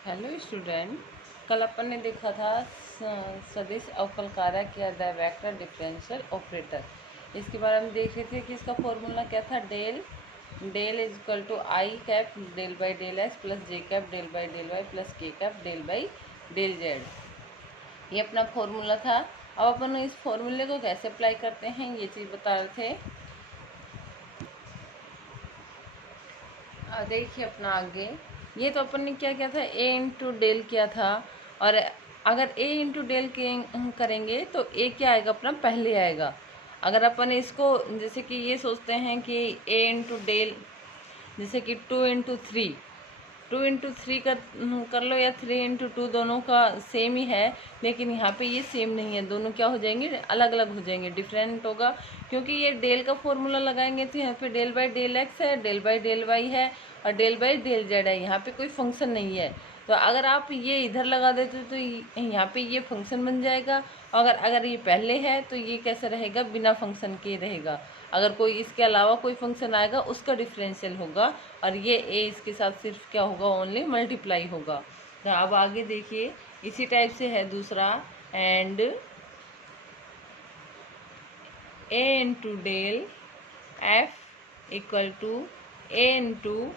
Hello student, कल अपन ने देखा था सदिश अवकलकारक या द वेक्टर डिफरेंशियल ऑपरेटर। इसके बारे में देख रहे थे कि इसका फॉर्मूला क्या था। Del del is equal to I cap del by del X plus J cap del by del Y plus K cap del by del Z, ये अपना फॉर्मूला था। अब अपन इस फॉर्मूले को कैसे अप्लाई करते हैं ये चीज़ बता रहे थे। देखिए अपना आगे, ये तो अपन ने क्या किया था, ए इंटू डेल किया था। और अगर ए इंटू डेल करेंगे तो ए क्या आएगा अपना, पहले आएगा। अगर अपन इसको जैसे कि ये सोचते हैं कि ए इंटू डेल, जैसे कि 2 इंटू 3, 2 इंटू 3 कर लो या 3 इंटू 2, दोनों का सेम ही है। लेकिन यहाँ पे ये सेम नहीं है, दोनों क्या हो जाएंगे, अलग अलग हो जाएंगे, डिफरेंट होगा। क्योंकि ये डेल का फॉर्मूला लगाएंगे तो यहाँ पे डेल बाई डेल एक्स है, डेल बाई डेल वाई है और डेल बाई डेल जेड है। यहाँ पे कोई फंक्शन नहीं है। तो अगर आप ये इधर लगा देते तो यहाँ पे ये फंक्शन बन जाएगा। अगर अगर ये पहले है तो ये कैसे रहेगा, बिना फंक्शन के रहेगा। अगर कोई इसके अलावा कोई फंक्शन आएगा उसका डिफरेंशियल होगा। और ये ए इसके साथ सिर्फ क्या होगा, ओनली मल्टीप्लाई होगा। तो अब आगे देखिए, इसी टाइप से है दूसरा। And A into del F equal to A into,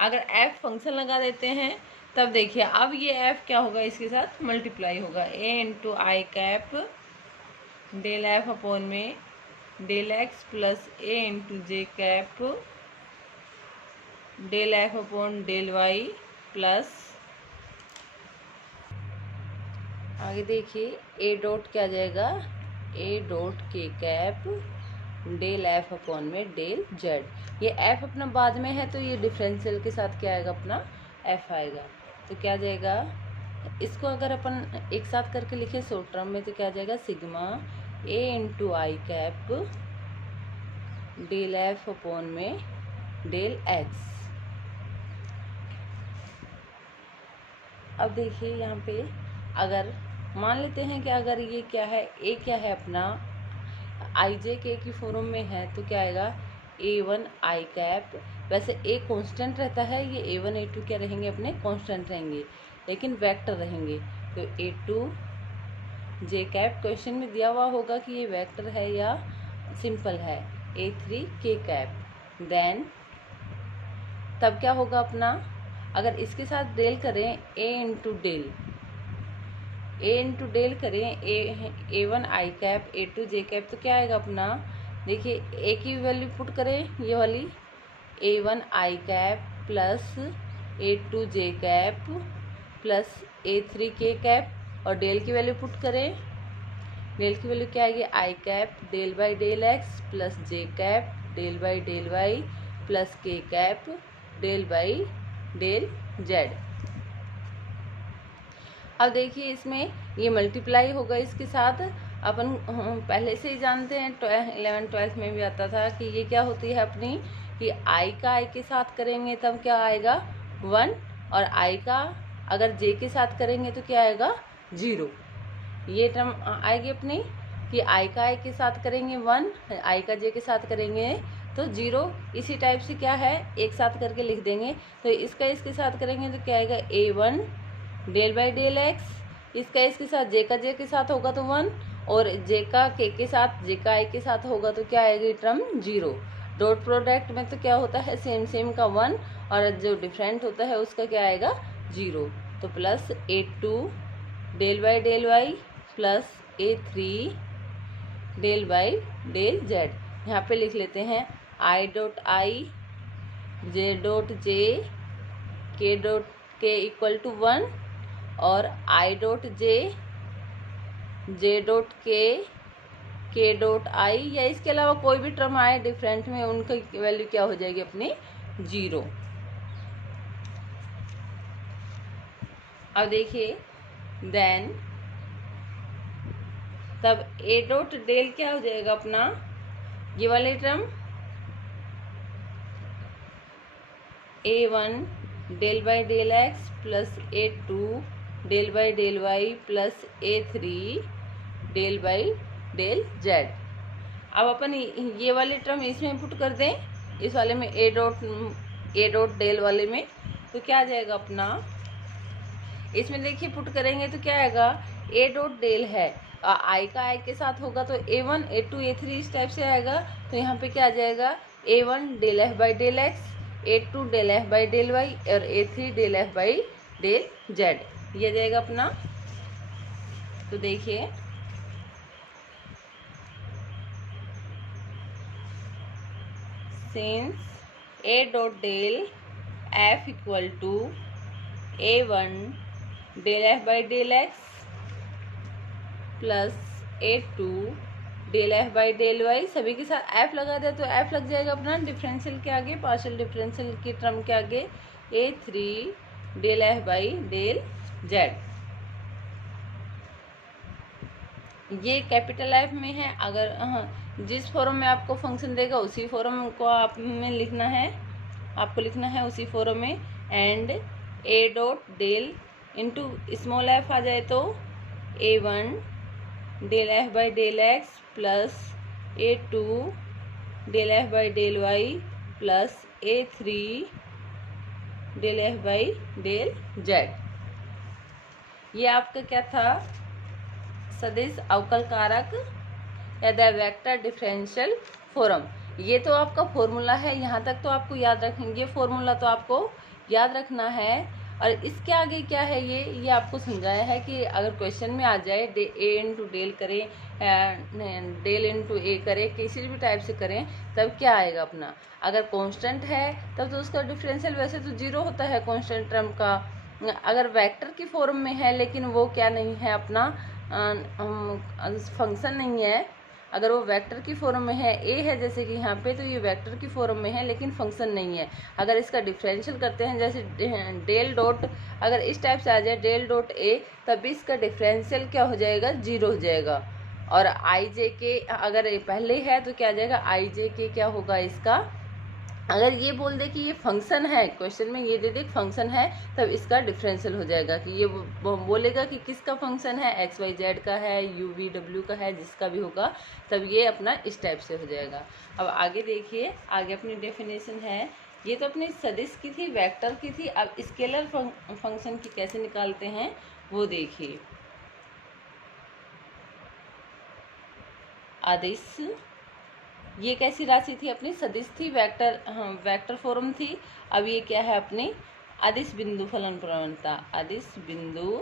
अगर एफ फंक्शन लगा देते हैं तब देखिए अब ये एफ क्या होगा, इसके साथ मल्टीप्लाई होगा। A into I cap del F upon में del X plus A into J cap del F upon del Y plus, आगे देखिए ए डॉट क्या आ जाएगा, A dot K cap del F upon में डेल जेड। ये F अपना बाद में है तो ये डिफरेंशियल के साथ क्या आएगा, अपना एफ आएगा। तो क्या आ जाएगा, इसको अगर अपन एक साथ करके लिखे शॉर्ट टर्म में तो क्या आ जाएगा, sigma A into I cap del F upon में डेल एक्स। अब देखिए यहाँ पे, अगर मान लेते हैं कि अगर ये क्या है, ए क्या है अपना, आई जे के की फॉर्म में है तो क्या आएगा, A1 आई कैप। वैसे ए कांस्टेंट रहता है, ये A1 A2 क्या रहेंगे, अपने कांस्टेंट रहेंगे, लेकिन वेक्टर रहेंगे। तो A2 जे कैप, क्वेश्चन में दिया हुआ होगा कि ये वेक्टर है या सिंपल है। A3 K cap. देन तब क्या होगा अपना, अगर इसके साथ डेल करें ए इंटू डेल, ए इंटू डेल करें A1 I cap A2 J cap, तो क्या आएगा अपना, देखिए ए की वैल्यू पुट करें, ये वाली A1 I cap plus A2 J cap plus A3 K cap, और डेल की वैल्यू पुट करें, डेल की वैल्यू क्या आएगी, I cap del by del X plus J cap del by del Y plus K cap del by del Z. अब देखिए इसमें ये मल्टीप्लाई होगा इसके साथ। अपन पहले से ही जानते हैं, 11th 12th में भी आता था कि ये क्या होती है अपनी, कि आई का आई के साथ करेंगे तब क्या आएगा 1, और आई का अगर जे के साथ करेंगे तो क्या आएगा 0। ये टर्म आएगी अपनी कि आई का आई के साथ करेंगे 1, आई का जे के साथ करेंगे तो 0। इसी टाइप से क्या है, एक साथ करके लिख देंगे। तो इसका इसके साथ करेंगे तो क्या आएगा, A1 del by del x, इसका इसके साथ जे का जे के साथ होगा तो 1, और जे का के साथ, जे का आई के साथ होगा तो क्या आएगी टर्म 0। डॉट प्रोडक्ट में तो क्या होता है, सेम सेम का 1, और जो डिफरेंट होता है उसका क्या आएगा 0। तो plus A2 del by del Y plus A3 del by del Z. यहाँ पे लिख लेते हैं I dot I J dot J के डॉट के इक्वल टू 1, और I dot J J dot के डॉट आई, या इसके अलावा कोई भी टर्म आए डिफरेंट में, उनकी वैल्यू क्या हो जाएगी अपनी 0। अब देखिए देन तब ए डॉट डेल क्या हो जाएगा अपना, ये वाले term A1 del by del X plus A2 del by del Y plus A3 del by del Z. अब अपन ये वाले टर्म इसमें पुट कर दें, इस वाले में ए डॉट डेल वाले में, तो क्या आ जाएगा अपना इसमें देखिए पुट करेंगे तो क्या आएगा, ए डॉट डेल है, आई का आई के साथ होगा तो A1 A2 A3 इस टाइप से आएगा। तो यहाँ पे क्या आ जाएगा, A1 del F by del X, A2 del F by del Y और A3 del F by del Z, ये आ जाएगा अपना। तो देखिए since A dot del F equal to A1 del F by del X plus A2 del F by del Y, सभी के साथ एफ लगा दे तो एफ लग जाएगा अपना डिफरेंशियल के आगे, पार्शियल डिफरेंशियल की टर्म के आगे A3 del F by del Z. ये कैपिटल एफ में है, अगर जिस फॉर्म में आपको फंक्शन देगा उसी फॉर्म को आप में लिखना है, आपको लिखना है उसी फॉर्म में। And A dot del into small F आ जाए तो A1 del F by del X plus A2 del F by del Y plus A3 del F by del Z. ये आपका क्या था, सदिश अवकल कारक या द वेक्टर डिफरेंशियल फॉर्म। ये तो आपका फॉर्मूला है, यहाँ तक तो आपको याद रखेंगे, फॉर्मूला तो आपको याद रखना है। और इसके आगे क्या है, ये आपको समझाया है कि अगर क्वेश्चन में आ जाए ए इंटू डेल करें, डेल इंटू ए करें, किसी भी टाइप से करें, तब क्या आएगा अपना। अगर कांस्टेंट है तब तो उसका डिफरेंशियल वैसे तो 0 होता है कांस्टेंट टर्म का। अगर वेक्टर की फॉर्म में है लेकिन वो क्या नहीं है अपना, फंक्शन नहीं है, अगर वो वेक्टर की फॉर्म में है, ए है जैसे कि यहाँ पे, तो ये वेक्टर की फॉर्म में है लेकिन फंक्शन नहीं है। अगर इसका डिफरेंशियल करते हैं जैसे डेल डॉट, अगर इस टाइप से आ जाए डेल डॉट ए, तब भी इसका डिफरेंशियल क्या हो जाएगा, 0 हो जाएगा। और आई जे के अगर पहले है तो क्या आ जाएगा, आई जे के क्या होगा इसका। अगर ये बोल दे कि ये फंक्शन है, क्वेश्चन में ये दे दे फंक्शन है, तब इसका डिफरेंशियल हो जाएगा कि ये बोलेगा कि किसका फंक्शन है, एक्स वाई जेड का है, यू वी डब्ल्यू का है, जिसका भी होगा, तब ये अपना इस टाइप से हो जाएगा। अब आगे देखिए, आगे अपनी डेफिनेशन है, ये तो अपनी सदिश की थी, वेक्टर की थी। अब स्केलर फंक्शन की कैसे निकालते हैं वो देखिए। आदिश, ये कैसी राशि थी अपनी, सदिश थी, वेक्टर, वेक्टर फॉर्म थी। अब ये क्या है अपनी अदिश बिंदु फलन प्रवणता, अदिश बिंदु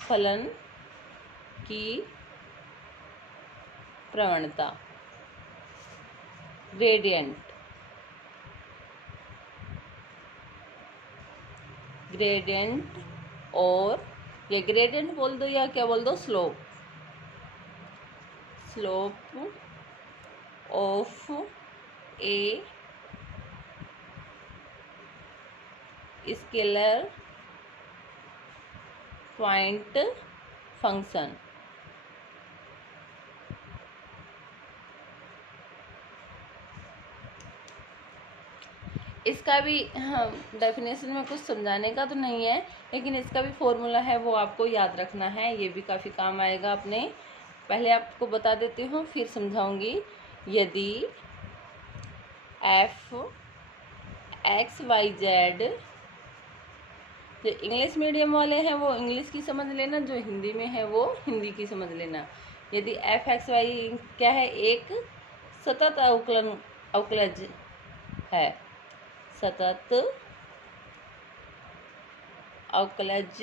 फलन की प्रवणता, ग्रेडियंट, ग्रेडियंट, और ये ग्रेडियंट बोल दो या क्या बोल दो, slope, slope of a scalar point function. इसका भी डेफिनेशन में कुछ समझाने का तो नहीं है, लेकिन इसका भी फॉर्मूला है, वो आपको याद रखना है, ये भी काफ़ी काम आएगा अपने। पहले आपको बता देती हूँ फिर समझाऊंगी। यदि एफ एक्स वाई जेड, जो इंग्लिश मीडियम वाले हैं वो इंग्लिश की समझ लेना, जो हिंदी में है वो हिंदी की समझ लेना। यदि एफ एक्स वाई क्या है, एक सतत अवकलज है, सतत अवकलज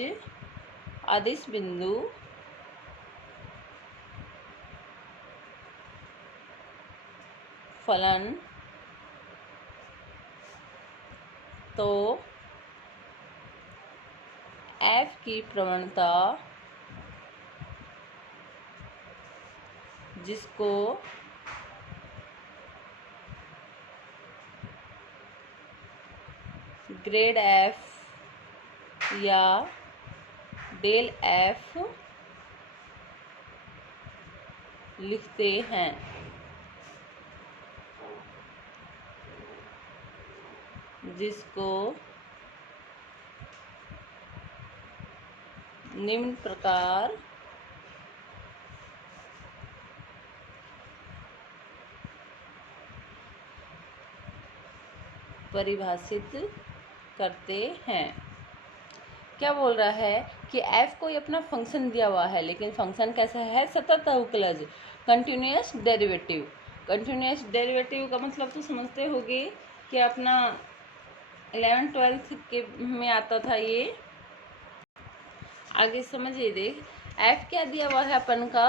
अदिश बिंदु फलन, तो एफ की प्रवणता, जिसको ग्रेड एफ या डेल एफ लिखते हैं, जिसको निम्न प्रकार परिभाषित करते हैं। क्या बोल रहा है कि एफ कोई अपना फंक्शन दिया हुआ है, लेकिन फंक्शन कैसा है, सतत अवकलज, कंटिन्यूअस डेरिवेटिव। कंटिन्यूअस डेरिवेटिव का मतलब तो समझते होगे कि अपना 11th-12th के में आता था ये। आगे समझिए, देख एफ क्या दिया हुआ है अपन का,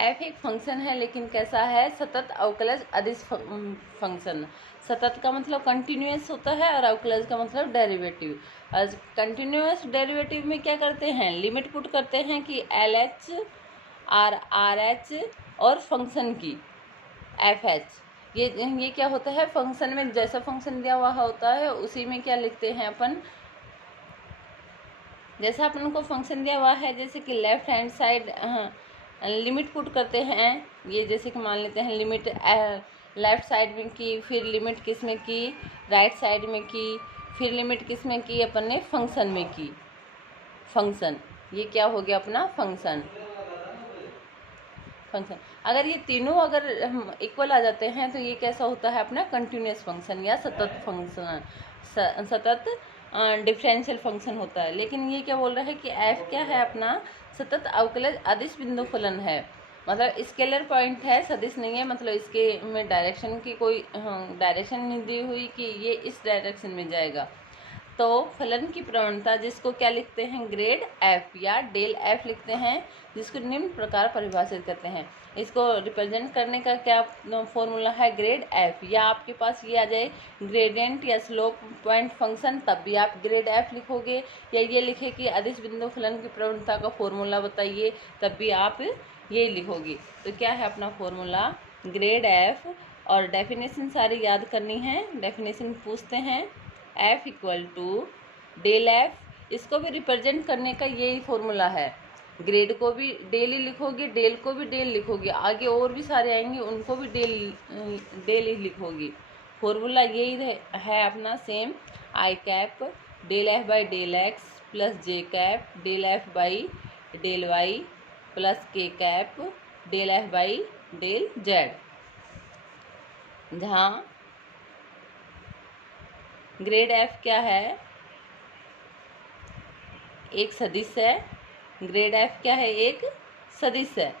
एफ एक फंक्शन है लेकिन कैसा है, सतत अवकलज अदिश फंक्शन। सतत का मतलब कंटिन्यूअस होता है और अवकलज का मतलब डेरिवेटिव। और कंटिन्यूअस डेरिवेटिव में क्या करते हैं, लिमिट पुट करते हैं कि एल एच आर एच और फंक्शन की एफ एच। ये क्या होता है, फंक्शन में जैसा फंक्शन दिया हुआ होता है उसी में क्या लिखते हैं अपन, जैसा अपन को फंक्शन दिया हुआ है, जैसे कि left hand side limit put करते हैं। ये जैसे कि मान लेते हैं लिमिट लेफ्ट साइड में की, फिर लिमिट किस में की, राइट साइड में की, फिर लिमिट किस में की, अपन ने फंक्शन में की। फंक्शन ये क्या हो गया अपना फंक्शन। अगर ये तीनों अगर इक्वल आ जाते हैं तो ये कैसा होता है अपना कंटिन्यूअस फंक्शन या सतत फंक्शन, सतत डिफरेंशियल फंक्शन होता है। लेकिन ये क्या बोल रहा है कि एफ क्या है अपना, सतत अवकलज अदिश बिंदु फलन है, मतलब स्केलर पॉइंट है, सदिश नहीं है। मतलब इसके में डायरेक्शन की कोई डायरेक्शन नहीं दी हुई कि ये इस डायरेक्शन में जाएगा। तो फलन की प्रवणता जिसको क्या लिखते हैं, ग्रेड एफ या डेल एफ लिखते हैं, जिसको निम्न प्रकार परिभाषित करते हैं। इसको रिप्रेजेंट करने का क्या फॉर्मूला है, ग्रेड एफ, या आपके पास ये आ जाए ग्रेडियंट या स्लोप पॉइंट फंक्शन, तब भी आप ग्रेड एफ लिखोगे। या ये लिखे कि अदिश बिंदु फलन की प्रवणता का फॉर्मूला बताइए, तब भी आप ये लिखोगे। तो क्या है अपना फॉर्मूला, ग्रेड एफ। और डेफिनेशन सारी याद करनी है, डेफिनेशन पूछते हैं, F equal to del F, इसको भी रिप्रेजेंट करने का यही फॉर्मूला है। ग्रेड को भी डेल ही लिखोगे, डेल को भी डेल लिखोगे, आगे और भी सारे आएंगे उनको भी डेल ही लिखोगी। फॉर्मूला यही है अपना same, I cap del F by del X plus J cap del F by del Y plus K cap del F by del Z, जहाँ ग्रेड एफ क्या है, एक सदिश है। ग्रेड एफ क्या है, एक सदिश है।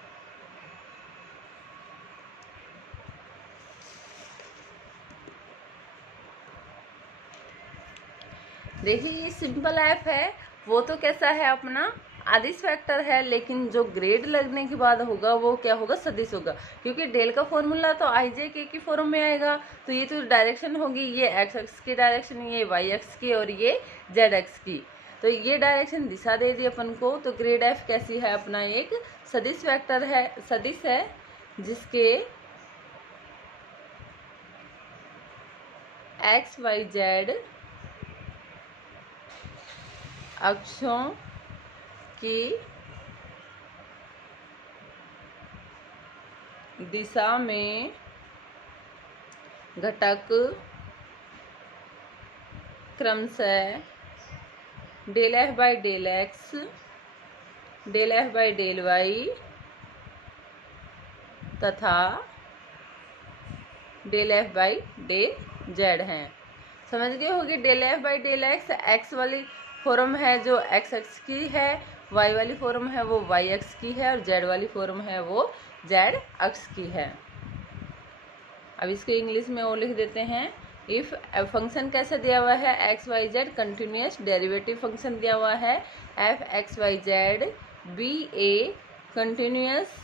देखिए ये सिंपल एफ है, वो तो कैसा है अपना आदिश वेक्टर है, लेकिन जो ग्रेड लगने के बाद होगा वो क्या होगा, सदिश होगा। क्योंकि डेल का फॉर्मूला तो आई जे के की फॉर्म में आएगा। तो ये तो डायरेक्शन होगी, ये एक्स एक्स की डायरेक्शन, ये वाई एक्स की और ये जेड एक्स की। तो ये डायरेक्शन दिशा दे दी अपन को। तो ग्रेड एफ कैसी है अपना, एक सदिश वेक्टर है, सदिश है जिसके एक्स वाई जेड अक्षों की दिशा में घटक क्रमशः del F by del X, del F by del Y तथा del F by del Z हैं। समझ गए होगे, del F by del X X वाली फॉर्म है जो एक्स एक्स की है, वाई वाली फॉर्म है वो वाई एक्स की है, और जेड वाली फॉर्म है वो जेड अक्ष की है। अब इसको इंग्लिश में और लिख देते हैं, इफ फंक्शन कैसे दिया हुआ है, X Y Z continuous derivative function दिया हुआ है, F X Y Z be a continuous.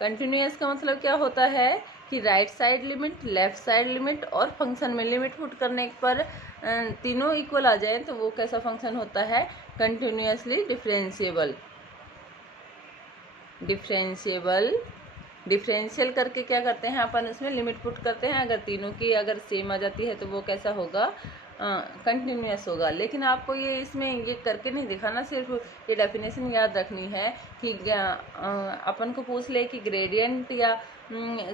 Continuous का मतलब क्या होता है कि right side limit, left side limit और फंक्शन में लिमिट पुट करने पर तीनों इक्वल आ जाए तो वो कैसा फंक्शन होता है, कंटिन्यूअसली डिफरेंशिएबल। डिफरेंशियल करके क्या करते हैं अपन, उसमें लिमिट पुट करते हैं। अगर तीनों की अगर सेम आ जाती है तो वो कैसा होगा, कंटिन्यूअस होगा। लेकिन आपको ये इसमें ये करके नहीं दिखाना, सिर्फ ये डेफिनेशन याद रखनी है कि अपन को पूछ ले कि ग्रेडियंट या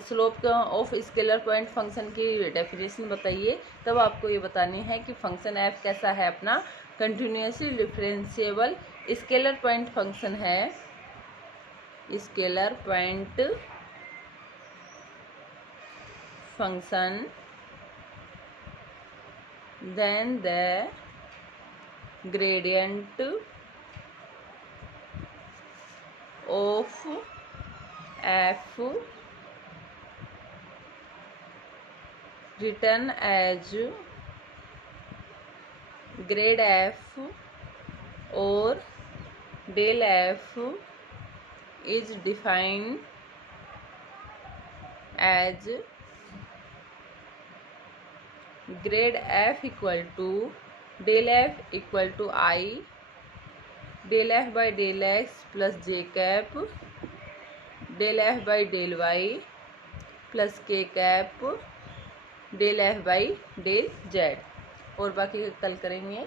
slope of scalar point function की डेफिनेशन बताइए, तब आपको ये बतानी है कि फंक्शन एफ कैसा है अपना, continuously differentiable scalar point function है, scalar point function, then the gradient of F written as grade f or del f is defined as grade f equal to del f equal to I del f by del x plus j cap del f by del y plus k cap del f by del z। और बाकी कल करेंगे।